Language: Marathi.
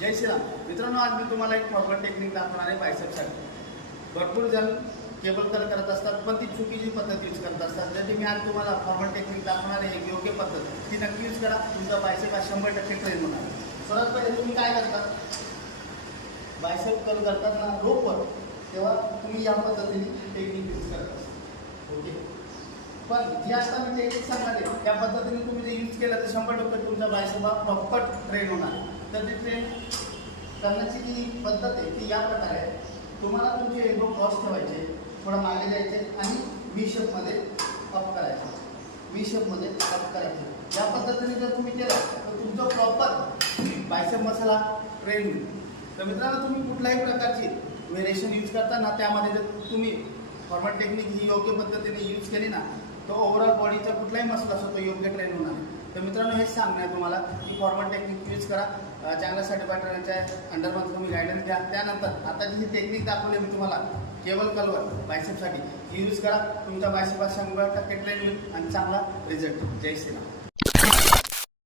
जय श्रीराम मित्रांनो, आज मी तुम्हाला एक फॉरवर्ड टेक्निक दाखवणार आहे बायसेपसाठी. भरपूर जण केबल कल करत असतात, पण ती चुकीची पद्धत यूज करत असतात. जरी मी आज तुम्हाला फॉरवर्ड टेक्निक दाखवणार आहे, एक योग्य पद्धत, ती नक्की यूज करा. तुमचा बायसेप हा 100% ट्रेन होणार. सर्वात पहिले तुम्ही काय करता, बायसेप कल करताना रोपवर, तेव्हा तुम्ही या पद्धतीने टेक्निक यूज करता. ओके, पण जे आता मी टेक्निक सांगणार आहे त्या पद्धतीने तुम्ही जे यूज केलं तर 100% तुमचा बायसेप हा प्रॉपर ट्रेन होणार. तर ती ट्रेन करण्याची जी पद्धत आहे ती या प्रकारे आहे. तुम्हाला तुमचे एल्बो क्रॉस ठेवायचे, थोडं मागे जायचे आणि व्ही शेपमध्ये अप करायचं. व्ही शेपमध्ये अप करायचे. या पद्धतीने जर तुम्ही केलं तर तुमचं प्रॉपर बायसेप मसल हा ट्रेन होईल. तर मित्रांनो, तुम्ही कुठल्याही प्रकारची व्हेरिएशन यूज करताना त्यामध्ये जर तुम्ही फॉरवर्ड टेक्निक ही योग्य पद्धतीने यूज केली ना, तो ओव्हरऑल बॉडीचा कुठलाही मसल असतो तो योग्य ट्रेन होणार आहे. तर मित्रांनो, हेच सांगणार तुम्हाला की फॉरवर्ड टेक्निक यूज करा. चांगला सर्टिफाईड राहण्याच्या अंडरमध्ये तुम्ही गायडन्स घ्या. त्यानंतर आता जी टेक्निक दाखवली मी तुम्हाला केबल कलवर बायसेपसाठी यूज करा. तुमचा बायसेप 100% ट्रेन होईल आणि चांगला रिझल्ट. जय श्रीराम.